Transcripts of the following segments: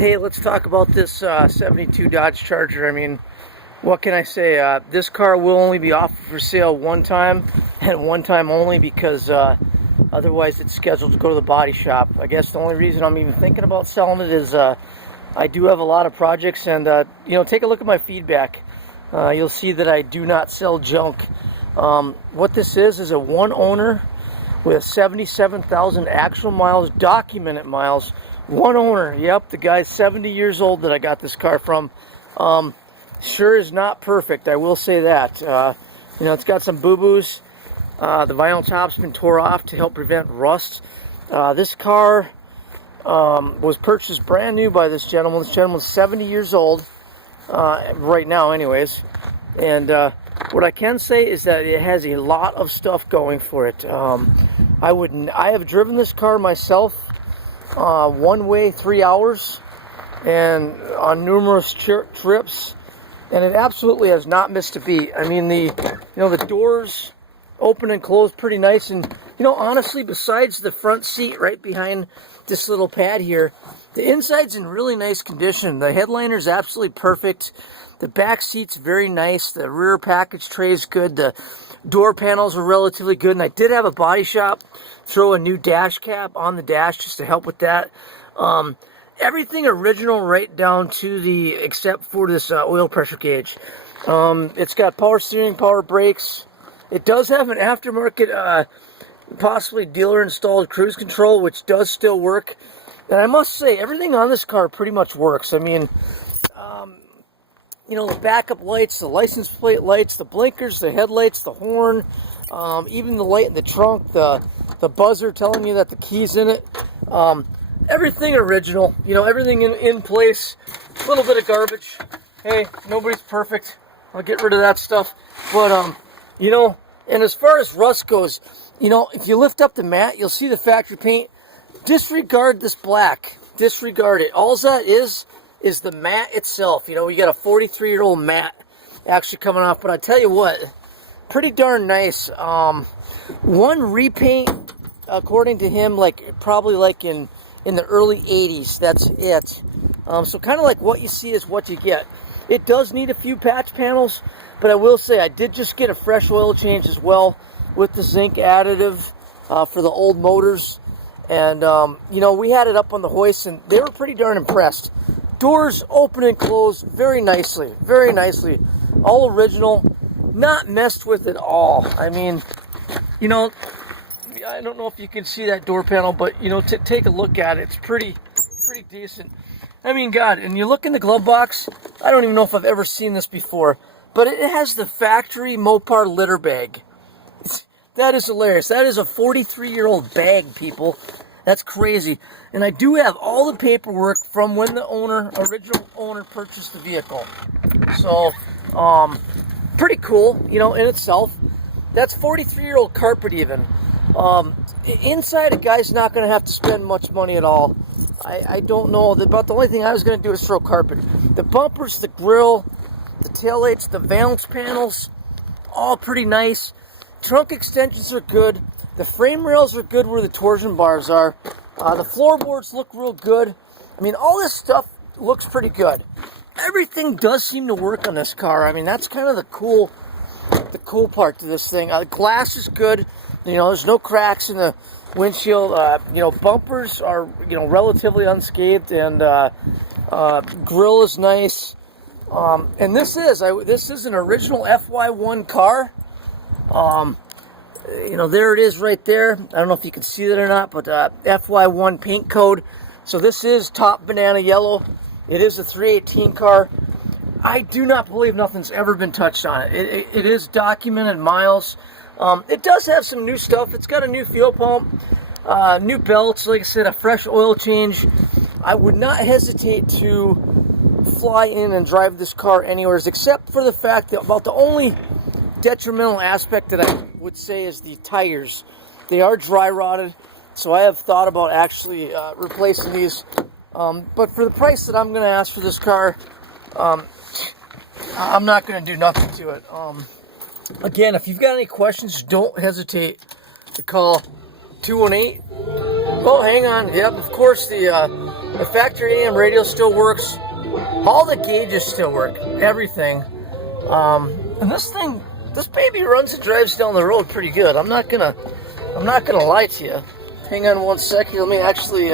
Hey, let's talk about this 72 Dodge Charger. I mean, what can I say? This car will only be offered for sale one time, and one time only, because otherwise it's scheduled to go to the body shop. I guess the only reason I'm even thinking about selling it is I do have a lot of projects, and take a look at my feedback. You'll see that I do not sell junk. What this is a one owner with 77,000 actual miles, documented miles. One owner. Yep, the guy's 70 years old that I got this car from. Sure is not perfect, I will say that. It's got some boo-boos. The vinyl top's been tore off to help prevent rust. This car was purchased brand new by this gentleman. This gentleman's 70 years old, right now anyways. And what I can say is that it has a lot of stuff going for it. I have driven this car myself, one way 3 hours, and on numerous trips, and it absolutely has not missed a beat. I mean, the doors open and close pretty nice, and honestly, besides the front seat right behind this little pad here, the inside's in really nice condition. The headliner's absolutely perfect. The back seat's very nice. The rear package tray is good. The door panels are relatively good, and I did have a body shop throw a new dash cap on the dash just to help with that. Everything original right down to the, except for this oil pressure gauge. It's got power steering, power brakes. It does have an aftermarket, possibly dealer installed cruise control, which does still work. And I must say, everything on this car pretty much works. I mean, the backup lights, the license plate lights, the blinkers, the headlights, the horn, even the light in the trunk, the buzzer telling you that the key's in it. Everything original, everything in place. A little bit of garbage. Hey, nobody's perfect. I'll get rid of that stuff. But, and as far as rust goes, if you lift up the mat, you'll see the factory paint. Disregard this black. Disregard it. All that is the mat itself. You got a 43-year-old mat actually coming off. But I tell you what, pretty darn nice. One repaint, according to him, probably in the early 80s. That's it. So kind of like what you see is what you get. It does need a few patch panels, but I will say I did just get a fresh oil change as well with the zinc additive for the old motors. And, we had it up on the hoist, and they were pretty darn impressed. Doors open and close very nicely. Very nicely. All original. Not messed with at all. I mean, I don't know if you can see that door panel, but, take a look at it. It's pretty decent. I mean, God, and you look in the glove box, I don't even know if I've ever seen this before, but it has the factory Mopar litter bag. That is hilarious. That is a 43-year-old bag, people. That's crazy. And I do have all the paperwork from when the original owner purchased the vehicle. So, pretty cool, in itself. That's 43-year-old carpet even. Inside, a guy's not going to have to spend much money at all. I don't know. About the only thing I was going to do is throw carpet. The bumpers, the grill, the taillights, the valance panels, all pretty nice. Trunk extensions are good. The frame rails are good where the torsion bars are. The floorboards look real good. I mean, all this stuff looks pretty good. Everything does seem to work on this car. I mean, that's kind of the cool part to this thing. The glass is good. There's no cracks in the windshield. Bumpers are, relatively unscathed, and grill is nice. And this is an original FY1 car. There it is right there. I don't know if you can see that or not, but FY1 paint code. So this is top banana yellow. It is a 318 car. I do not believe nothing's ever been touched on it. It is documented miles. It does have some new stuff. It's got a new fuel pump, new belts, like I said, a fresh oil change. I would not hesitate to fly in and drive this car anywhere, except for the fact that about the only detrimental aspect that I would say is the tires. They are dry rotted, so I have thought about actually replacing these. But for the price that I'm going to ask for this car, I'm not going to do nothing to it. Again, if you've got any questions, don't hesitate to call 218. Oh, hang on. Yep, of course, the The factory AM radio still works. All the gauges still work. Everything. And this baby runs and drives down the road pretty good. I'm not gonna lie to you. Hang on one second. Let me actually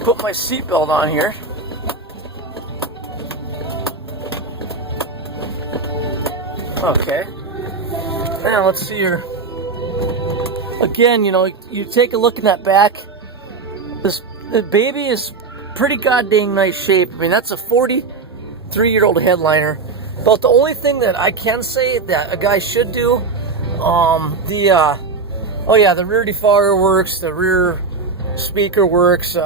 put my seatbelt on here. Okay. Now let's see here. Again, you know, you take a look in that back. The baby is pretty goddamn nice shape. I mean, that's a 43-year-old headliner. But the only thing that I can say that a guy should do, the rear defogger works, the rear speaker works, you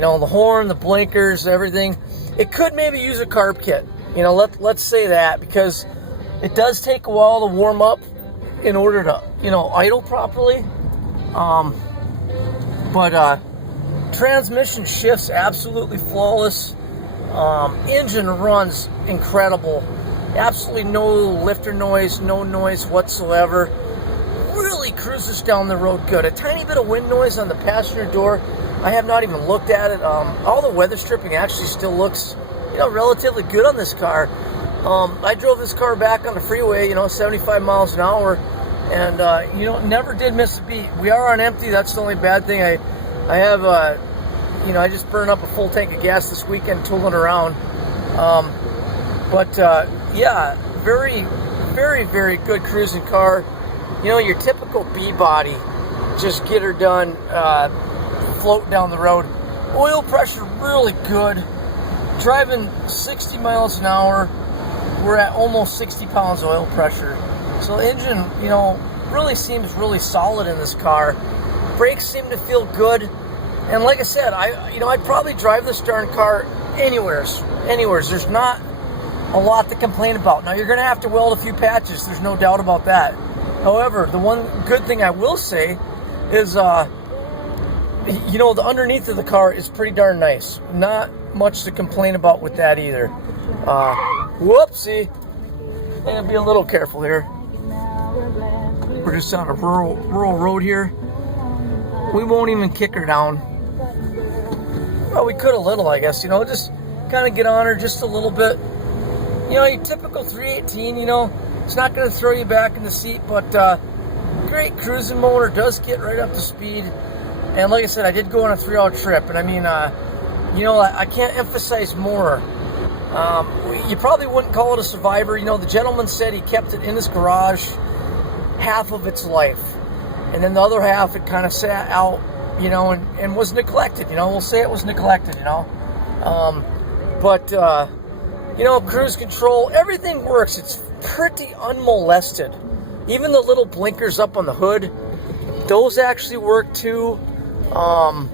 know, the horn, the blinkers, everything. It could maybe use a carb kit. You know, let's say that, because it does take a while to warm up in order to, you know, idle properly. But transmission shifts absolutely flawless. Engine runs incredible. Absolutely no lifter noise, no noise whatsoever. Really cruises down the road good. A tiny bit of wind noise on the passenger door. I have not even looked at it. All the weather stripping actually still looks, you know, relatively good on this car. I drove this car back on the freeway, you know, 75 miles an hour, and you know, never did miss a beat. We are on empty. That's the only bad thing. I have, you know, I just burned up a full tank of gas this weekend tooling around. Yeah, very, very, very good cruising car. You know, your typical B body, just get her done, float down the road. Oil pressure really good. Driving 60 miles an hour, we're at almost 60 pounds of oil pressure. So the engine, you know, really seems really solid in this car. Brakes seem to feel good. And like I said, I'd probably drive this darn car anywheres. There's not a lot to complain about. Now, you're going to have to weld a few patches. There's no doubt about that. However, the one good thing I will say is, you know, the underneath of the car is pretty darn nice. Not much to complain about with that either. Whoopsie. I'm going to be a little careful here. We're just on a rural road here. We won't even kick her down. Well, we could a little, I guess, you know, just kind of get on her just a little bit. You know, your typical 318, you know, it's not going to throw you back in the seat, but great cruising motor, does get right up to speed. And like I said, I did go on a 3-hour trip, and I mean, you know, I can't emphasize more. You probably wouldn't call it a survivor. You know, the gentleman said he kept it in his garage half of its life, and then the other half it kind of sat out, you know, and was neglected. You know, we'll say it was neglected, you know. You know, cruise control, everything works. It's pretty unmolested. Even the little blinkers up on the hood, those actually work too. And,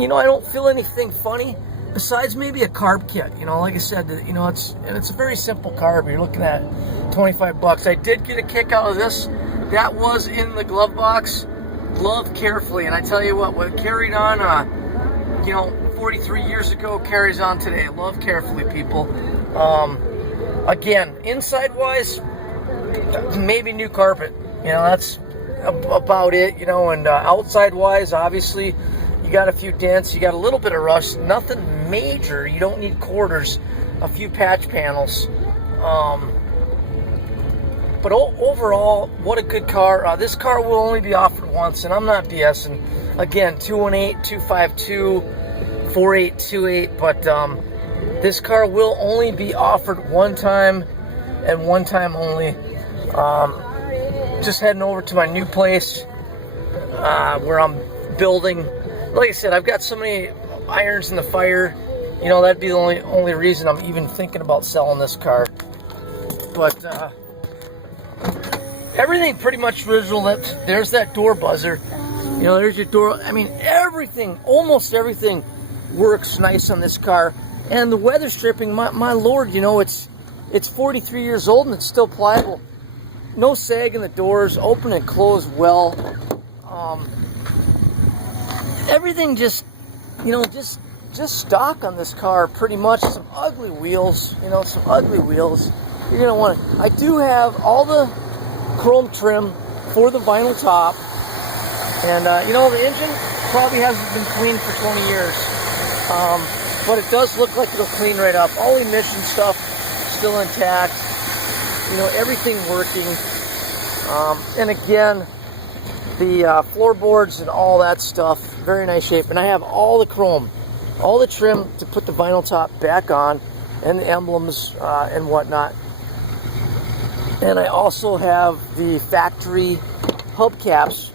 you know, I don't feel anything funny besides maybe a carb kit. You know, like I said, you know, it's a very simple carb. You're looking at $25. I did get a kick out of this. That was in the glove box. Glove carefully, and I tell you what carried on, you know, 43 years ago carries on today. Love carefully, people. Again, inside wise, maybe new carpet. You know, that's about it. You know, and outside wise, obviously, you got a few dents. You got a little bit of rust. Nothing major. You don't need quarters. A few patch panels. But overall, what a good car. This car will only be offered once, and I'm not BSing. Again, 218-252-4828. But this car will only be offered one time, and one time only. Just heading over to my new place where I'm building. Like I said, I've got so many irons in the fire. You know, that'd be the only reason I'm even thinking about selling this car. But everything pretty much original. There's that door buzzer. You know, there's your door. I mean, everything, almost everything works nice on this car. And the weather stripping, my lord, you know, it's 43 years old and it's still pliable. No sag in the doors, open and close well. Everything just, you know, just stock on this car pretty much. Some ugly wheels, you know, some ugly wheels. You're gonna want to. I do have all the chrome trim for the vinyl top, and you know, the engine probably hasn't been cleaned for 20 years. But it does look like it'll clean right up. All emission stuff still intact. You know, everything working. And again, the floorboards and all that stuff, very nice shape. And I have all the chrome, all the trim to put the vinyl top back on, and the emblems and whatnot. And I also have the factory hubcaps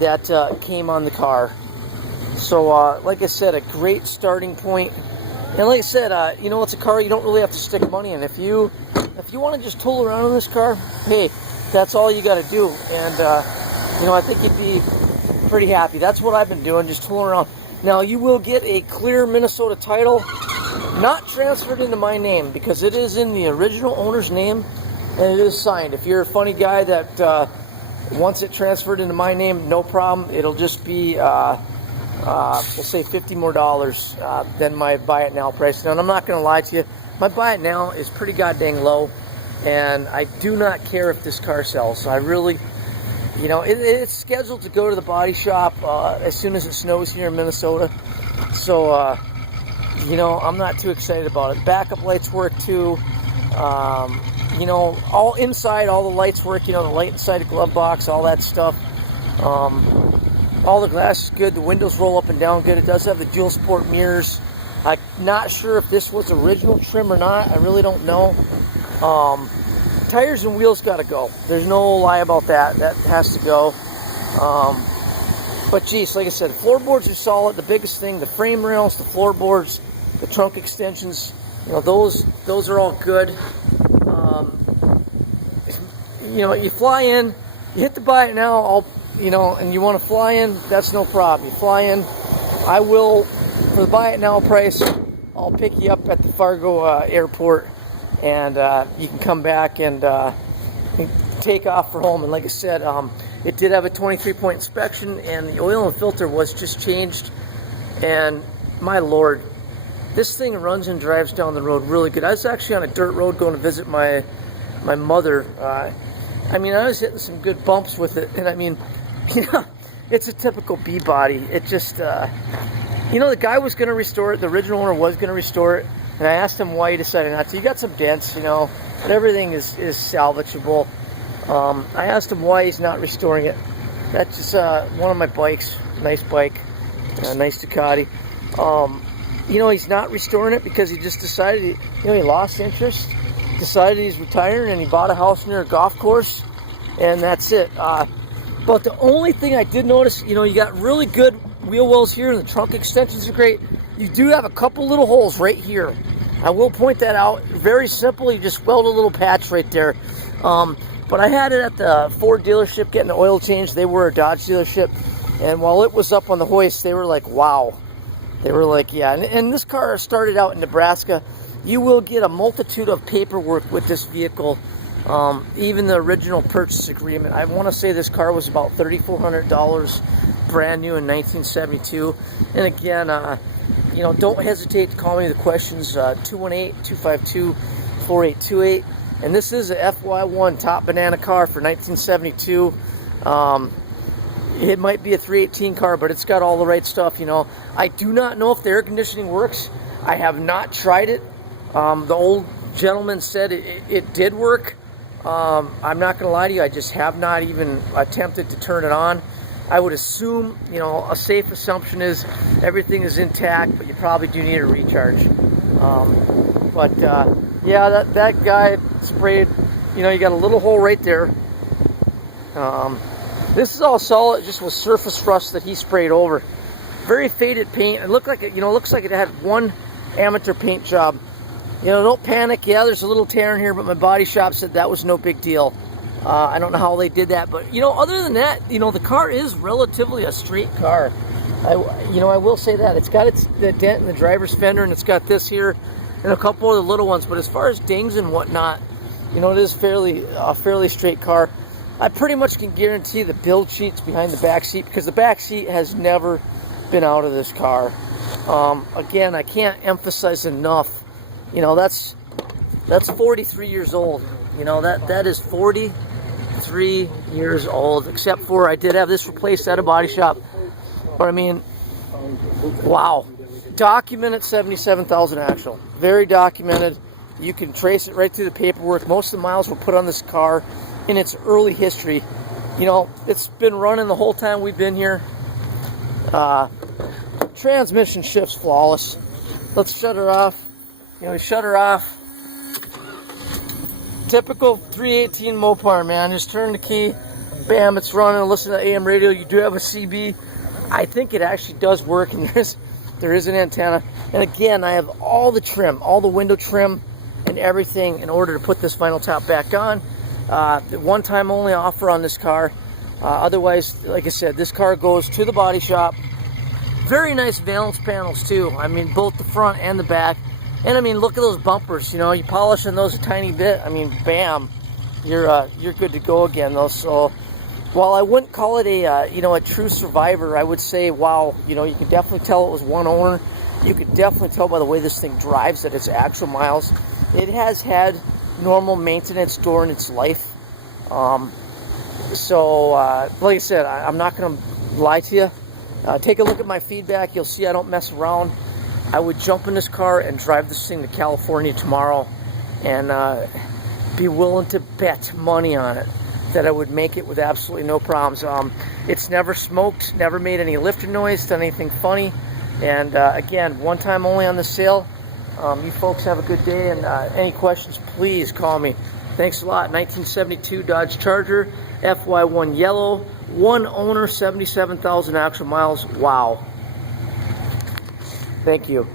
that came on the car. So like I said, a great starting point. And like I said, you know, it's a car you don't really have to stick money in. If you want to just tool around in this car, hey, that's all you got to do. And you know, I think you'd be pretty happy. That's what I've been doing, just tooling around. Now, you will get a clear Minnesota title, not transferred into my name, because it is in the original owner's name, and it is signed. If you're a funny guy that wants it transferred into my name, no problem. It'll just be, we'll say $50 more than my buy it now price. Now, and I'm not going to lie to you, my buy it now is pretty goddamn low, and I do not care if this car sells. So I really, you know, it's scheduled to go to the body shop as soon as it snows here in Minnesota. So, you know, I'm not too excited about it. Backup lights work too. You know, all inside, all the lights work. You know, the light inside the glove box, all that stuff. All the glass is good. The windows roll up and down good. It does have the dual sport mirrors. I'm not sure if this was original trim or not. I really don't know. Tires and wheels got to go. There's no lie about that. That has to go. But geez, like I said, the floorboards are solid. The biggest thing, the frame rails, the floorboards, the trunk extensions, you know, those are all good. You know, you fly in, you hit the buy it now, you know, and you want to fly in, that's no problem. You fly in, I will, for the buy it now price, I'll pick you up at the Fargo airport, and you can come back and take off for home. And like I said, it did have a 23-point inspection, and the oil and filter was just changed. And my Lord, this thing runs and drives down the road really good. I was actually on a dirt road going to visit my mother. I mean, I was hitting some good bumps with it, and I mean, you know, it's a typical B body. It just, you know, the guy was going to restore it. The original owner was going to restore it, and I asked him why he decided not to. You got some dents, you know, but everything is salvageable. I asked him why he's not restoring it. That's just one of my bikes, nice bike, nice Ducati. You know, he's not restoring it because he just decided, you know, he lost interest, decided he's retiring, and he bought a house near a golf course, and that's it. But the only thing I did notice, you know, you got really good wheel wells here, and the trunk extensions are great. You do have a couple little holes right here. I will point that out. Very simple. You just weld a little patch right there. But I had it at the Ford dealership getting the oil change. They were a Dodge dealership, and while it was up on the hoist, they were like, wow. They were like, yeah. And this car started out in Nebraska. You will get a multitude of paperwork with this vehicle. Even the original purchase agreement. I want to say this car was about $3,400 brand new in 1972. And again, you know, don't hesitate to call me with the questions. 218-252-4828. And this is a FY1 top banana car for 1972. It might be a 318 car, but it's got all the right stuff, you know. I do not know if the air conditioning works. I have not tried it. The old gentleman said it did work. I'm not going to lie to you, I just have not even attempted to turn it on. I would assume, you know, a safe assumption is everything is intact, but you probably do need a recharge. Yeah, that guy sprayed, you know, you got a little hole right there. This is all solid, just with surface rust that he sprayed over. Very faded paint. It looked like it, you know, looks like it had one amateur paint job. You know, don't panic. Yeah, there's a little tear in here, but my body shop said that was no big deal. I don't know how they did that, but you know, other than that, you know, the car is relatively a straight car. You know, I will say that it's got the dent in the driver's fender, and it's got this here, and a couple of the little ones. But as far as dings and whatnot, you know, it is a fairly straight car. I pretty much can guarantee the build sheet's behind the back seat, because the back seat has never been out of this car. Again, I can't emphasize enough. You know, that's 43 years old. You know, that is 43 years old, except for I did have this replaced at a body shop. But I mean, Wow. Documented 77,000 actual. Very documented. You can trace it right through the paperwork. Most of the miles were put on this car in its early history. You know, it's been running the whole time we've been here. Transmission shifts flawless. Let's shut her off. You know, we shut her off. Typical 318 Mopar, man. Just turn the key. Bam, it's running. Listen to AM radio. You do have a CB. I think it actually does work, and there is an antenna. And again, I have all the trim, all the window trim and everything in order to put this vinyl top back on. The one-time only offer on this car. Otherwise, like I said, this car goes to the body shop. Very nice valence panels too. I mean, both the front and the back. And I mean, look at those bumpers. You know, you polishing those a tiny bit. I mean, bam, you're good to go again, though. So, while I wouldn't call it a you know, a true survivor, I would say, wow, you know, you can definitely tell it was one owner. You could definitely tell by the way this thing drives that it's actual miles. It has had normal maintenance during its life. So, like I said, I'm not going to lie to you. Take a look at my feedback. You'll see I don't mess around. I would jump in this car and drive this thing to California tomorrow and be willing to bet money on it that I would make it with absolutely no problems. It's never smoked, never made any lifter noise, done anything funny. And again, one time only on the sale. You folks have a good day, and any questions, please call me. Thanks a lot. 1972 Dodge Charger, FY1 yellow, one owner, 77,000 actual miles. Wow. Thank you.